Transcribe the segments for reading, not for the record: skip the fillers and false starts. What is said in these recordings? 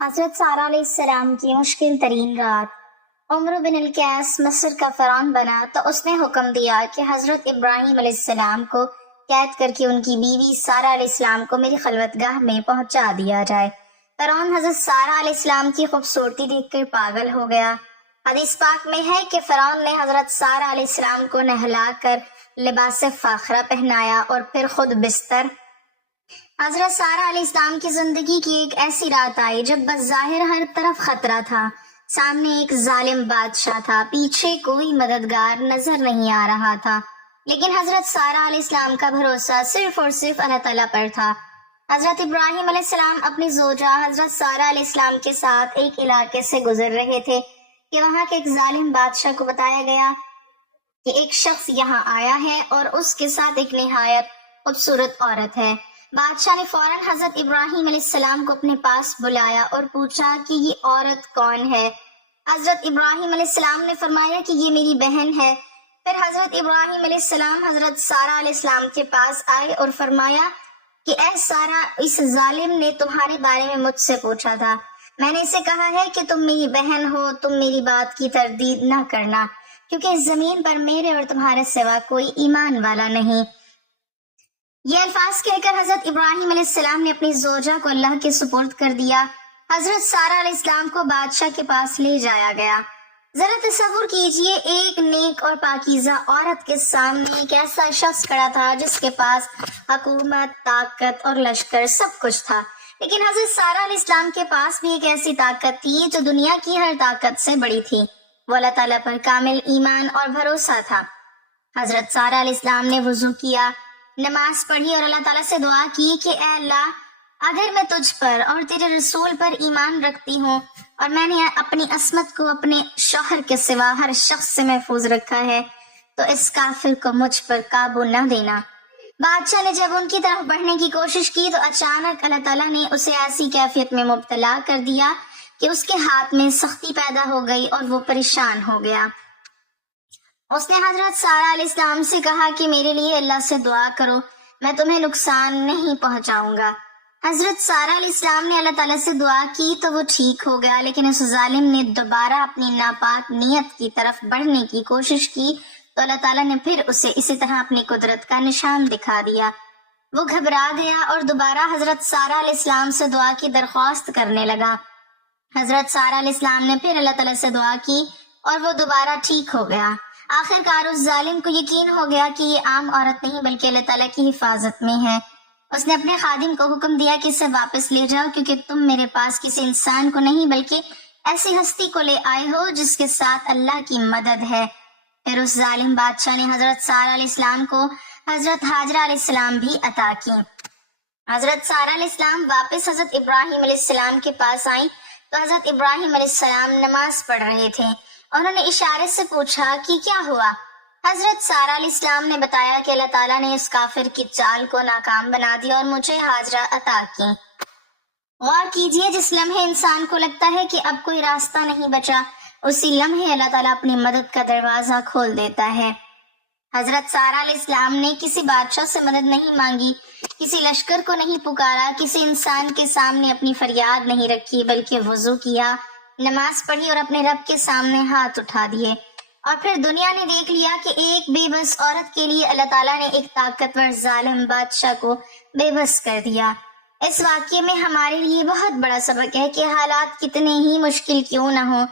حضرت سارہ علیہ السلام کی مشکل ترین رات۔ عمرو بن القیس مصر کا فرعون بنا تو اس نے حکم دیا کہ حضرت ابراہیم علیہ السلام کو قید کر کے ان کی بیوی سارہ علیہ السلام کو میری خلوت گاہ میں پہنچا دیا جائے۔ فرعون حضرت سارہ علیہ السلام کی خوبصورتی دیکھ کر پاگل ہو گیا۔ حدیث پاک میں ہے کہ فرعون نے حضرت سارہ علیہ السلام کو نہلا کر لباس فاخرہ پہنایا اور پھر خود بستر۔ حضرت سارہ علیہ السلام کی زندگی کی ایک ایسی رات آئی جب بظاہر ہر طرف خطرہ تھا، سامنے ایک ظالم بادشاہ تھا، پیچھے کوئی مددگار نظر نہیں آ رہا تھا، لیکن حضرت سارہ علیہ السلام کا بھروسہ صرف اور صرف اللہ تعالیٰ پر تھا۔ حضرت ابراہیم علیہ السلام اپنی زوجہ حضرت سارہ علیہ السلام کے ساتھ ایک علاقے سے گزر رہے تھے کہ وہاں کے ایک ظالم بادشاہ کو بتایا گیا کہ ایک شخص یہاں آیا ہے اور اس کے ساتھ ایک نہایت خوبصورت عورت ہے۔ بادشاہ نے فوراً حضرت ابراہیم علیہ السلام کو اپنے پاس بلایا اور پوچھا کہ یہ عورت کون ہے۔ حضرت ابراہیم علیہ السلام نے فرمایا کہ یہ میری بہن ہے۔ پھر حضرت ابراہیم علیہ السلام حضرت سارہ علیہ السلام کے پاس آئے اور فرمایا کہ اے سارہ، اس ظالم نے تمہارے بارے میں مجھ سے پوچھا تھا، میں نے اسے کہا ہے کہ تم میری بہن ہو، تم میری بات کی تردید نہ کرنا، کیونکہ اس زمین پر میرے اور تمہارے سوا کوئی ایمان والا نہیں۔ یہ الفاظ کہہ کر حضرت ابراہیم علیہ السلام نے اپنی زوجہ کو اللہ کے سپرد کر دیا۔ حضرت سارہ علیہ السلام کو بادشاہ کے پاس لے جایا گیا۔ ذرا تصور کیجئے، ایک نیک اور پاکیزہ عورت کے سامنے ایک ایسا شخص کھڑا تھا جس کے پاس حکومت، طاقت اور لشکر سب کچھ تھا، لیکن حضرت سارہ علیہ السلام کے پاس بھی ایک ایسی طاقت تھی جو دنیا کی ہر طاقت سے بڑی تھی۔ وہ اللہ تعالیٰ پر کامل ایمان اور بھروسہ تھا۔ حضرت سارہ علیہ السلام نے وضو کیا، نماز پڑھی اور اللہ تعالیٰ سے دعا کی کہ اے اللہ، اگر میں تجھ پر اور تیرے رسول پر ایمان رکھتی ہوں اور میں نے اپنی عصمت کو اپنے شوہر کے سوا ہر شخص سے محفوظ رکھا ہے تو اس کافر کو مجھ پر قابو نہ دینا۔ بادشاہ نے جب ان کی طرف بڑھنے کی کوشش کی تو اچانک اللہ تعالیٰ نے اسے ایسی کیفیت میں مبتلا کر دیا کہ اس کے ہاتھ میں سختی پیدا ہو گئی اور وہ پریشان ہو گیا۔ اس نے حضرت سارہ علیہ السلام سے کہا کہ میرے لیے اللہ سے دعا کرو، میں تمہیں نقصان نہیں پہنچاؤں گا۔ حضرت سارہ علیہ السلام نے اللہ تعالیٰ سے دعا کی تو وہ ٹھیک ہو گیا، لیکن اس ظالم نے دوبارہ اپنی ناپاک نیت کی طرف بڑھنے کی کوشش کی تو اللہ تعالیٰ نے پھر اسے اسی طرح اپنی قدرت کا نشان دکھا دیا۔ وہ گھبرا گیا اور دوبارہ حضرت سارہ علیہ السلام سے دعا کی درخواست کرنے لگا۔ حضرت سارہ علیہ السلام نے پھر اللہ تعالیٰ سے دعا کی اور وہ دوبارہ ٹھیک ہو گیا۔ آخر کار اس ظالم کو یقین ہو گیا کہ یہ عام عورت نہیں بلکہ اللہ تعالیٰ کی حفاظت میں ہے۔ اس نے اپنے خادم کو حکم دیا کہ اسے واپس لے جاؤ، کیونکہ تم میرے پاس کسی انسان کو نہیں بلکہ ایسی ہستی کو لے آئے ہو جس کے ساتھ اللہ کی مدد ہے۔ پھر اس ظالم بادشاہ نے حضرت سارہ علیہ السلام کو حضرت ہاجرہ علیہ السلام بھی عطا کی۔ حضرت سارہ علیہ السلام واپس حضرت ابراہیم علیہ السلام کے پاس آئیں تو حضرت ابراہیم علیہ السلام نماز پڑھ رہے تھے۔ انہوں نے اشارے سے پوچھا کہ کیا ہوا؟ حضرت سارہ علیہ السلام نے بتایا کہ اللہ تعالیٰ نے اس کافر کی چال کو ناکام بنا دیا اور مجھے ہاجرہ عطا کی۔ غور کیجئے، جس لمحے انسان کو لگتا ہے کہ اب کوئی راستہ نہیں بچا، اسی لمحے اللہ تعالیٰ اپنی مدد کا دروازہ کھول دیتا ہے۔ حضرت سارہ علیہ السلام نے کسی بادشاہ سے مدد نہیں مانگی، کسی لشکر کو نہیں پکارا، کسی انسان کے سامنے اپنی فریاد نہیں رکھی، بلکہ وضو کیا، نماز پڑھی اور اپنے رب کے سامنے ہاتھ اٹھا دیے۔ اور پھر دنیا نے دیکھ لیا کہ ایک بے بس عورت کے لیے اللہ تعالیٰ نے ایک طاقتور ظالم بادشاہ کو بے بس کر دیا۔ اس واقعے میں ہمارے لیے بہت بڑا سبق ہے کہ حالات کتنے ہی مشکل کیوں نہ ہوں،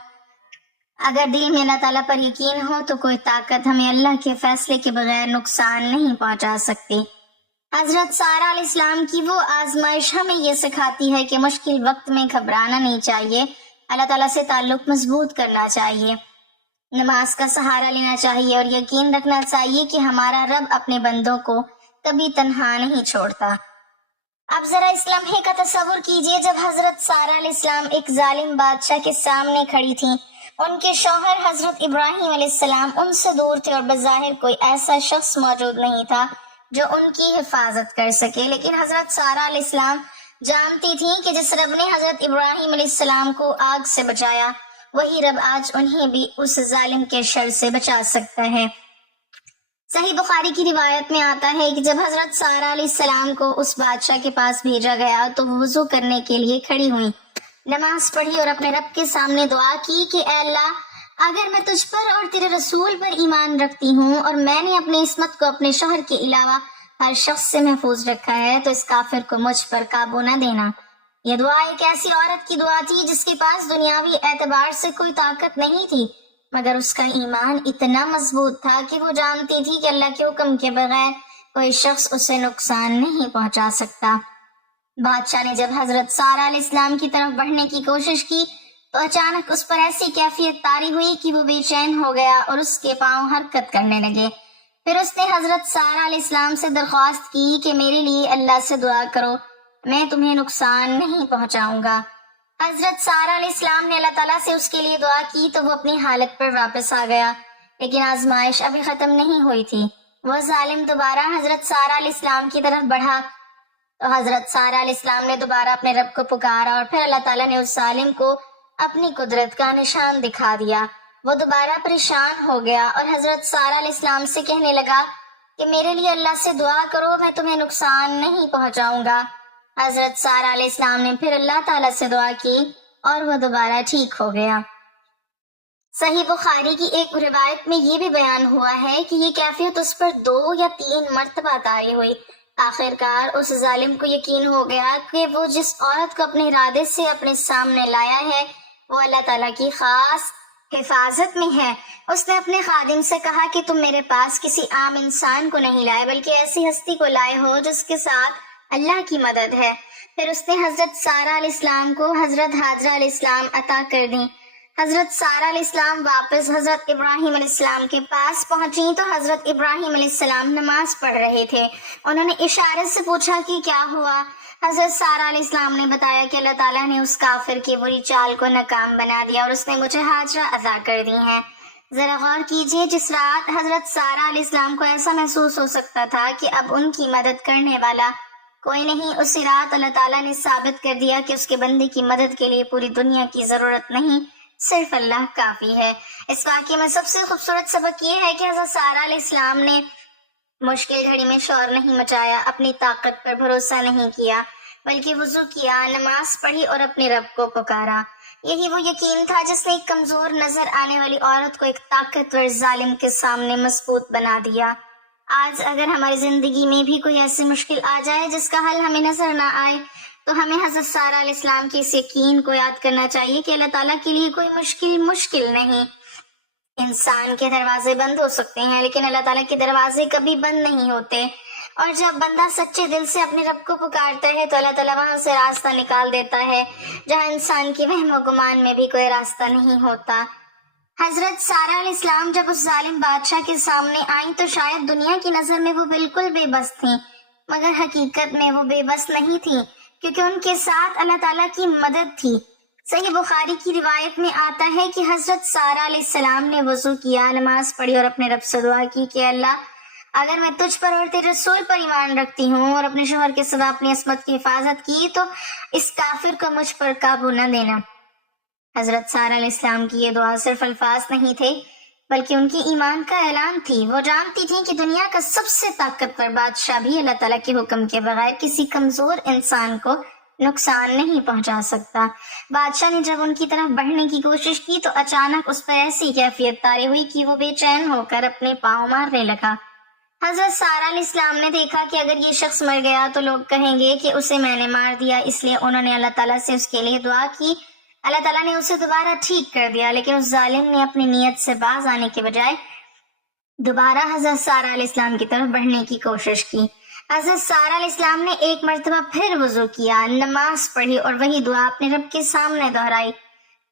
اگر دل میں اللہ تعالیٰ پر یقین ہو تو کوئی طاقت ہمیں اللہ کے فیصلے کے بغیر نقصان نہیں پہنچا سکتی۔ حضرت سارہ علیہ السلام کی وہ آزمائش ہمیں یہ سکھاتی ہے کہ مشکل وقت میں گھبرانا نہیں چاہیے، اللہ تعالیٰ سے تعلق مضبوط کرنا چاہیے، نماز کا سہارا لینا چاہیے اور یقین رکھنا چاہیے کہ ہمارا رب اپنے بندوں کو کبھی تنہا نہیں چھوڑتا۔ اب ذرا اس لمحے کا تصور کیجئے جب حضرت سارہ علیہ السلام ایک ظالم بادشاہ کے سامنے کھڑی تھیں۔ ان کے شوہر حضرت ابراہیم علیہ السلام ان سے دور تھے اور بظاہر کوئی ایسا شخص موجود نہیں تھا جو ان کی حفاظت کر سکے، لیکن حضرت سارہ علیہ السلام جانتی تھیں کہ جس رب نے حضرت ابراہیم علیہ السلام کو آگ سے بچایا، وہی رب آج انہیں بھی اس ظالم کے شر سے بچا سکتا ہے۔ صحیح بخاری کی روایت میں آتا ہے کہ جب حضرت سارہ علیہ السلام کو اس بادشاہ کے پاس بھیجا گیا تو وہ وضو کرنے کے لیے کھڑی ہوئیں۔ نماز پڑھی اور اپنے رب کے سامنے دعا کی کہ اے اللہ، اگر میں تجھ پر اور تیرے رسول پر ایمان رکھتی ہوں اور میں نے اپنی عصمت کو اپنے شوہر کے علاوہ ہر شخص سے محفوظ رکھا ہے تو اس کافر کو مجھ پر قابو نہ دینا۔ یہ دعا ایک ایسی عورت کی دعا تھی جس کے پاس دنیاوی اعتبار سے کوئی طاقت نہیں تھی، مگر اس کا ایمان اتنا مضبوط تھا کہ وہ جانتی تھی کہ اللہ کے حکم کے بغیر کوئی شخص اسے نقصان نہیں پہنچا سکتا۔ بادشاہ نے جب حضرت سارہ علیہ السلام کی طرف بڑھنے کی کوشش کی تو اچانک اس پر ایسی کیفیت طاری ہوئی کہ وہ بے چین ہو گیا اور اس کے پاؤں حرکت کرنے لگے۔ پھر اس نے حضرت سارہ علیہ السلام سے درخواست کی کہ میرے لیے اللہ سے دعا کرو، میں تمہیں نقصان نہیں پہنچاؤں گا۔ حضرت سارہ علیہ السلام نے اللہ تعالیٰ سے اس کے لیے دعا کی تو وہ اپنی حالت پر واپس آ گیا، لیکن آزمائش ابھی ختم نہیں ہوئی تھی۔ وہ ظالم دوبارہ حضرت سارہ علیہ السلام کی طرف بڑھا تو حضرت سارہ علیہ السلام نے دوبارہ اپنے رب کو پکارا اور پھر اللہ تعالیٰ نے اس ظالم کو اپنی قدرت کا نشان دکھا دیا۔ وہ دوبارہ پریشان ہو گیا اور حضرت سارہ علیہ السلام سے کہنے لگا کہ میرے لیے اللہ سے دعا کرو، میں تمہیں نقصان نہیں پہنچاؤں گا۔ حضرت سارہ علیہ السلام نے پھر اللہ تعالیٰ سے دعا کی اور وہ دوبارہ ٹھیک ہو گیا۔ صحیح بخاری کی ایک روایت میں یہ بھی بیان ہوا ہے کہ یہ کیفیت اس پر 2 یا 3 مرتبہ طاری ہوئی۔ آخر کار اس ظالم کو یقین ہو گیا کہ وہ جس عورت کو اپنے ارادے سے اپنے سامنے لایا ہے وہ اللہ تعالیٰ کی خاص حفاظت میں ہے۔ اس نے اپنے خادم سے کہا کہ تم میرے پاس کسی عام انسان کو نہیں لائے بلکہ ایسی ہستی کو لائے ہو جس کے ساتھ اللہ کی مدد ہے۔ پھر اس نے حضرت سارہ علیہ السلام کو حضرت ہاجرہ علیہ السلام عطا کر دی۔ حضرت سارہ علیہ السلام واپس حضرت ابراہیم علیہ السلام کے پاس پہنچی تو حضرت ابراہیم علیہ السلام نماز پڑھ رہے تھے۔ انہوں نے اشارے سے پوچھا کہ کیا ہوا؟ حضرت سارہ علیہ السلام نے بتایا کہ اللہ تعالیٰ نے اس کافر کی بری چال کو ناکام بنا دیا اور اس نے مجھے ہاجرہ عطا کر دی ہیں۔ ذرا غور کیجئے، جس رات حضرت سارہ علیہ السلام کو ایسا محسوس ہو سکتا تھا کہ اب ان کی مدد کرنے والا کوئی نہیں، اسی رات اللہ تعالیٰ نے ثابت کر دیا کہ اس کے بندے کی مدد کے لیے پوری دنیا کی ضرورت نہیں، صرف اللہ کافی ہے۔ اس واقعے میں سب سے خوبصورت سبق یہ ہے کہ حضرت سارہ علیہ السلام نے مشکل گھڑی میں شور نہیں مچایا، اپنی طاقت پر بھروسہ نہیں کیا، بلکہ وضو کیا، نماز پڑھی اور اپنے رب کو پکارا۔ یہی وہ یقین تھا جس نے ایک کمزور نظر آنے والی عورت کو ایک طاقتور ظالم کے سامنے مضبوط بنا دیا۔ آج اگر ہماری زندگی میں بھی کوئی ایسی مشکل آ جائے جس کا حل ہمیں نظر نہ آئے تو ہمیں حضرت سارہ علیہ السلام کے اس یقین کو یاد کرنا چاہیے کہ اللہ تعالیٰ کے لیے کوئی مشکل نہیں۔ انسان کے دروازے بند ہو سکتے ہیں لیکن اللہ تعالیٰ کے دروازے کبھی بند نہیں ہوتے، اور جب بندہ سچے دل سے اپنے رب کو پکارتا ہے تو اللہ تعالیٰ وہاں سے راستہ نکال دیتا ہے جہاں انسان کی وہم و گمان میں بھی کوئی راستہ نہیں ہوتا۔ حضرت سارہ علیہ السلام جب اس ظالم بادشاہ کے سامنے آئیں تو شاید دنیا کی نظر میں وہ بالکل بے بس تھیں، مگر حقیقت میں وہ بے بس نہیں تھیں، کیونکہ ان کے ساتھ اللہ تعالیٰ کی مدد تھی۔ صحیح بخاری کی روایت میں آتا ہے کہ حضرت سارہ علیہ السلام نے وضو کیا، نماز پڑھی اور اپنے رب سے دعا کی کہ اللہ، اگر میں تجھ پر اور تیرے رسول پر ایمان رکھتی ہوں اور اپنے شوہر کے سوا اپنی عصمت کی حفاظت کی تو اس کافر کو مجھ پر قابو نہ دینا۔ حضرت سارہ علیہ السلام کی یہ دعا صرف الفاظ نہیں تھے بلکہ ان کی ایمان کا اعلان تھی۔ وہ جانتی تھیں کہ دنیا کا سب سے طاقتور بادشاہ بھی اللہ تعالیٰ کے حکم کے بغیر کسی کمزور انسان کو نقصان نہیں پہنچا سکتا۔ بادشاہ نے جب ان کی طرف بڑھنے کی کوشش کی تو اچانک اس پر ایسی کیفیت طاری ہوئی کہ وہ بے چین ہو کر اپنے پاؤں مارنے لگا۔ حضرت سارہ علیہ السلام نے دیکھا کہ اگر یہ شخص مر گیا تو لوگ کہیں گے کہ اسے میں نے مار دیا، اس لیے انہوں نے اللہ تعالیٰ سے اس کے لیے دعا کی۔ اللہ تعالیٰ نے اسے دوبارہ ٹھیک کر دیا، لیکن اس ظالم نے اپنی نیت سے باز آنے کے بجائے دوبارہ حضرت سارہ علیہ السلام کی طرف بڑھنے کی کوشش کی۔ حضرت سارہ علیہ السلام نے ایک مرتبہ پھر وضو کیا، نماز پڑھی اور وہی دعا اپنے رب کے سامنے دہرائی۔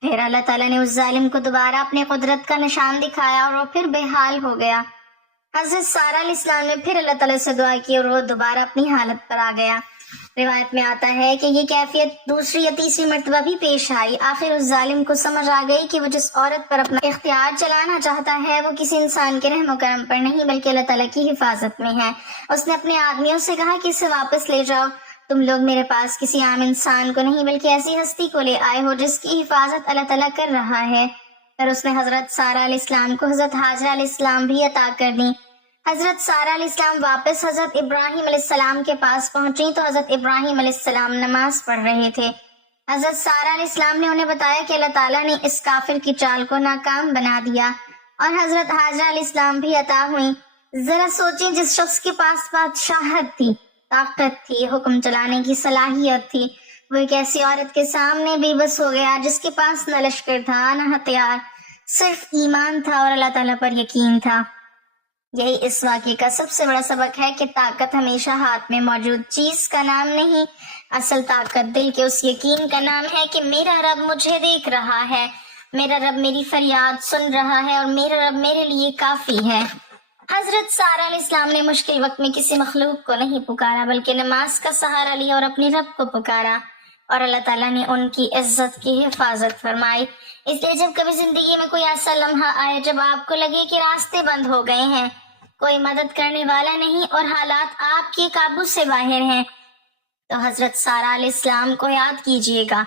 پھر اللہ تعالیٰ نے اس ظالم کو دوبارہ اپنے قدرت کا نشان دکھایا اور وہ پھر بے حال ہو گیا۔ حضرت سارہ علیہ السلام نے پھر اللہ تعالیٰ سے دعا کی اور وہ دوبارہ اپنی حالت پر آ گیا۔ روایت میں آتا ہے کہ یہ کیفیت دوسری یا تیسری مرتبہ بھی پیش آئی۔ آخر اس ظالم کو سمجھ آ گئی کہ وہ جس عورت پر اپنا اختیار چلانا چاہتا ہے وہ کسی انسان کے رحم و کرم پر نہیں بلکہ اللہ تعالیٰ کی حفاظت میں ہے۔ اس نے اپنے آدمیوں سے کہا کہ اسے واپس لے جاؤ، تم لوگ میرے پاس کسی عام انسان کو نہیں بلکہ ایسی ہستی کو لے آئے ہو جس کی حفاظت اللہ تعالیٰ کر رہا ہے۔ پھر اس نے حضرت سارہ علیہ السلام کو حضرت ہاجرہ علیہ السلام بھی عطا کر دی۔ حضرت سارہ علیہ السلام واپس حضرت ابراہیم علیہ السلام کے پاس پہنچی تو حضرت ابراہیم علیہ السلام نماز پڑھ رہے تھے۔ حضرت سارہ علیہ السلام نے انہیں بتایا کہ اللہ تعالیٰ نے اس کافر کی چال کو ناکام بنا دیا اور حضرت حاجرہ علیہ السلام بھی عطا ہوئی۔ ذرا سوچیں، جس شخص کے پاس بادشاہت تھی، طاقت تھی، حکم چلانے کی صلاحیت تھی، وہ ایک ایسی عورت کے سامنے بے بس ہو گیا جس کے پاس نہ لشکر تھا نہ ہتھیار، صرف ایمان تھا اور اللہ تعالیٰ پر یقین تھا۔ یہی اس واقعے کا سب سے بڑا سبق ہے کہ طاقت ہمیشہ ہاتھ میں موجود چیز کا نام نہیں، اصل طاقت دل کے اس یقین کا نام ہے کہ میرا رب مجھے دیکھ رہا ہے، میرا رب میری فریاد سن رہا ہے اور میرا رب میرے لیے کافی ہے۔ حضرت سارہ علیہ السلام نے مشکل وقت میں کسی مخلوق کو نہیں پکارا بلکہ نماز کا سہارا لیا اور اپنے رب کو پکارا، اور اللہ تعالیٰ نے ان کی عزت کی حفاظت فرمائی۔ اس لیے جب کبھی زندگی میں کوئی ایسا لمحہ آئے جب آپ کو لگے کہ راستے بند ہو گئے ہیں، کوئی مدد کرنے والا نہیں اور حالات آپ کے قابو سے باہر ہیں، تو حضرت سارہ علیہ السلام کو یاد کیجئے گا،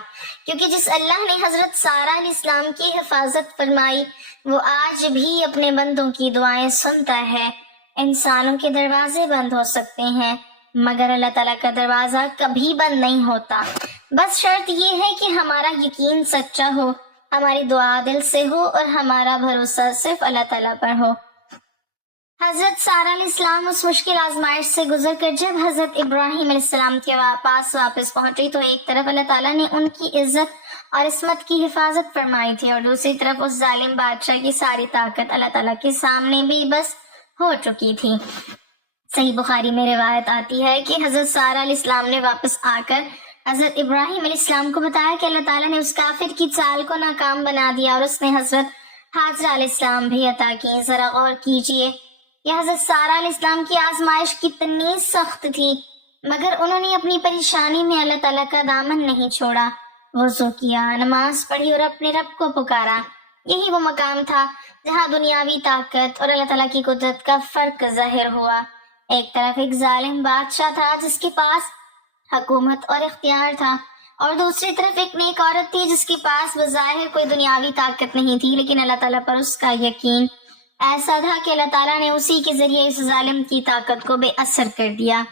کیونکہ جس اللہ نے حضرت سارہ علیہ السلام کی حفاظت فرمائی وہ آج بھی اپنے بندوں کی دعائیں سنتا ہے۔ انسانوں کے دروازے بند ہو سکتے ہیں مگر اللہ تعالیٰ کا دروازہ کبھی بند نہیں ہوتا، بس شرط یہ ہے کہ ہمارا یقین سچا ہو، ہماری دعا دل سے ہو اور ہمارا بھروسہ صرف اللہ تعالیٰ پر ہو۔ حضرت سارہ علیہ السلام اس مشکل آزمائش سے گزر کر جب حضرت ابراہیم علیہ السلام کے پاس واپس پہنچی تو ایک طرف اللہ تعالیٰ نے ان کی عزت اور عصمت کی حفاظت فرمائی تھی اور دوسری طرف اس ظالم بادشاہ کی ساری طاقت اللہ تعالیٰ کے سامنے بھی بس ہو چکی تھی۔ صحیح بخاری میں روایت آتی ہے کہ حضرت سارہ علیہ السلام نے واپس آ کر حضرت ابراہیم علیہ السلام کو بتایا کہ اللہ تعالیٰ نے اس کافر کی چال کو ناکام بنا دیا اور اس نے حضرت حاجرہ علیہ السلام بھی عطا کی۔ ذرا غور کیجئے، یہ حضرت سارہ علیہ السلام کی آزمائش کتنی سخت تھی مگر انہوں نے اپنی پریشانی میں اللہ تعالیٰ کا دامن نہیں چھوڑا، وضو کیا، نماز پڑھی اور اپنے رب کو پکارا۔ یہی وہ مقام تھا جہاں دنیاوی طاقت اور اللہ تعالیٰ کی قدرت کا فرق ظاہر ہوا۔ ایک طرف ایک ظالم بادشاہ تھا جس کے پاس حکومت اور اختیار تھا، اور دوسری طرف ایک نیک عورت تھی جس کے پاس بظاہر کوئی دنیاوی طاقت نہیں تھی لیکن اللہ تعالیٰ پر اس کا یقین ایسا تھا کہ اللہ تعالیٰ نے اسی کے ذریعے اس ظالم کی طاقت کو بے اثر کر دیا۔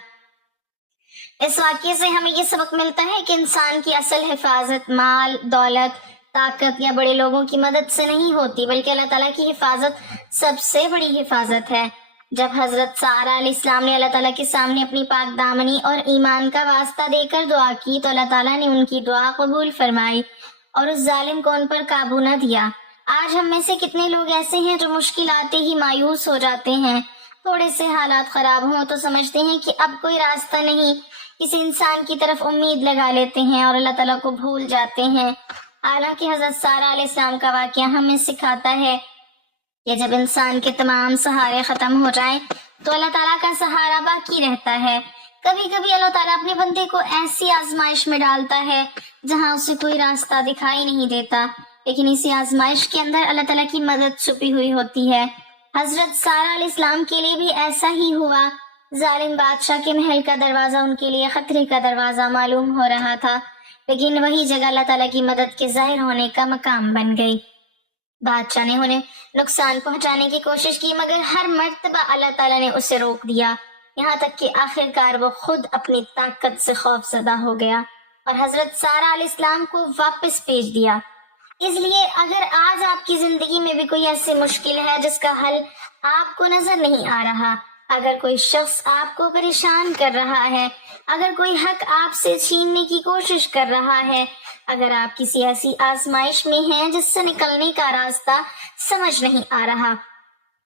اس واقعے سے ہمیں یہ سبق ملتا ہے کہ انسان کی اصل حفاظت مال، دولت، طاقت یا بڑے لوگوں کی مدد سے نہیں ہوتی بلکہ اللہ تعالیٰ کی حفاظت سب سے بڑی حفاظت ہے۔ جب حضرت سارہ علیہ السلام نے اللہ تعالیٰ کے سامنے اپنی پاک دامنی اور ایمان کا واسطہ دے کر دعا کی تو اللہ تعالیٰ نے ان کی دعا قبول فرمائی اور اس ظالم کو ان پر قابو نہ دیا۔ آج ہم میں سے کتنے لوگ ایسے ہیں جو مشکل آتے ہی مایوس ہو جاتے ہیں، تھوڑے سے حالات خراب ہوں تو سمجھتے ہیں کہ اب کوئی راستہ نہیں، کسی انسان کی طرف امید لگا لیتے ہیں اور اللہ تعالیٰ کو بھول جاتے ہیں۔ حالانکہ حضرت سارہ علیہ السلام کا واقعہ ہمیں سکھاتا ہے کہ جب انسان کے تمام سہارے ختم ہو جائیں تو اللہ تعالیٰ کا سہارا باقی رہتا ہے۔ کبھی کبھی اللہ تعالیٰ اپنے بندے کو ایسی آزمائش میں ڈالتا ہے جہاں اسے کوئی راستہ دکھائی نہیں دیتا، لیکن اسی آزمائش کے اندر اللہ تعالیٰ کی مدد چھپی ہوئی ہوتی ہے۔ حضرت سارہ علیہ السلام کے لیے بھی ایسا ہی ہوا۔ ظالم بادشاہ کے محل کا دروازہ ان کے لیے خطرے کا دروازہ معلوم ہو رہا تھا، لیکن وہی جگہ اللہ تعالیٰ کی مدد کے ظاہر ہونے کا مقام بن گئی۔ بادشاہ نے انہیں نقصان پہنچانے کی کوشش کی مگر ہر مرتبہ اللہ تعالیٰ نے اسے روک دیا، یہاں تک کہ آخرکار وہ خود اپنی طاقت سے خوف زدہ ہو گیا اور حضرت سارہ علیہ السلام کو واپس بھیج دیا۔ اس لیے اگر آج آپ کی زندگی میں بھی کوئی ایسی مشکل ہے جس کا حل آپ کو نظر نہیں آ رہا، اگر کوئی شخص آپ کو پریشان کر رہا ہے، اگر کوئی حق آپ سے چھیننے کی کوشش کر رہا ہے، اگر آپ کسی ایسی آزمائش میں ہیں جس سے نکلنے کا راستہ سمجھ نہیں آ رہا،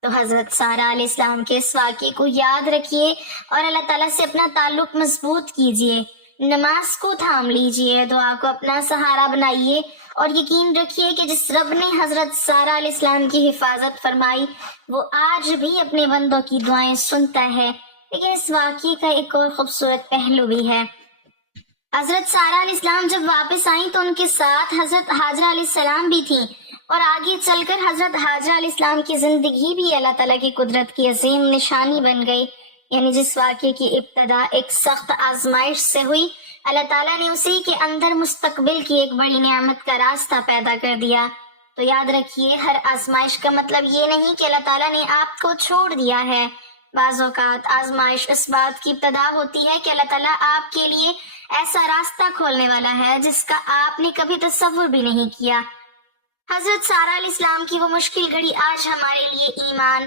تو حضرت سارہ علیہ السلام کے اس واقعے کو یاد رکھیے اور اللہ تعالیٰ سے اپنا تعلق مضبوط کیجیے، نماز کو تھام لیجیے، دعا کو اپنا سہارا بنائیے اور یقین رکھیے کہ جس رب نے حضرت سارہ علیہ السلام کی حفاظت فرمائی وہ آج بھی اپنے بندوں کی دعائیں سنتا ہے۔ لیکن اس واقعے کا ایک اور خوبصورت پہلو بھی ہے۔ حضرت سارہ علیہ السلام جب واپس آئیں تو ان کے ساتھ حضرت حاجرہ علیہ السلام بھی تھیں، اور آگے چل کر حضرت حاجرہ علیہ السلام کی زندگی بھی اللہ تعالیٰ کی قدرت کی عظیم نشانی بن گئی۔ یعنی جس واقعے کی ابتدا ایک سخت آزمائش سے ہوئی، اللہ تعالیٰ نے اسی کے اندر مستقبل کی ایک بڑی نعمت کا راستہ پیدا کر دیا۔ تو یاد رکھیے، ہر آزمائش کا مطلب یہ نہیں کہ اللہ تعالیٰ نے آپ کو چھوڑ دیا ہے، بعض اوقات آزمائش اس بات کی ابتدا ہوتی ہے کہ اللہ تعالیٰ آپ کے لیے ایسا راستہ کھولنے والا ہے جس کا آپ نے کبھی تصور بھی نہیں کیا۔ حضرت سارہ علیہ السلام کی وہ مشکل گھڑی آج ہمارے لیے ایمان،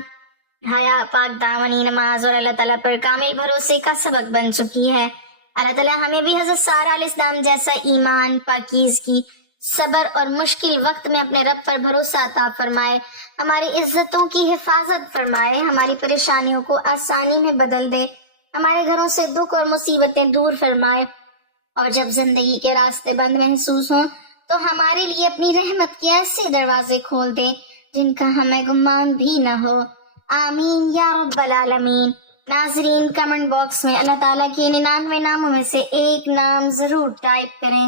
حیا، پاک دامنی نماز اور اللہ تعالیٰ پر کامل بھروسے کا سبق بن چکی ہے۔ اللہ تعالیٰ ہمیں بھی حضرت سارہ علیہ السلام جیسا ایمان، پاکیزگی، صبر اور مشکل وقت میں اپنے رب پر بھروسہ عطا فرمائے، ہماری عزتوں کی حفاظت فرمائے، ہماری پریشانیوں کو آسانی میں بدل دے، ہمارے گھروں سے دکھ اور مصیبتیں دور فرمائے، اور جب زندگی کے راستے بند محسوس ہوں تو ہمارے لیے اپنی رحمت کے ایسے دروازے کھول دے جن کا ہمیں گمان بھی نہ ہو۔ آمین یا رب العالمین۔ ناظرین، کمنٹ باکس میں اللہ تعالیٰ کے 99 ناموں میں سے ایک نام ضرور ٹائپ کریں۔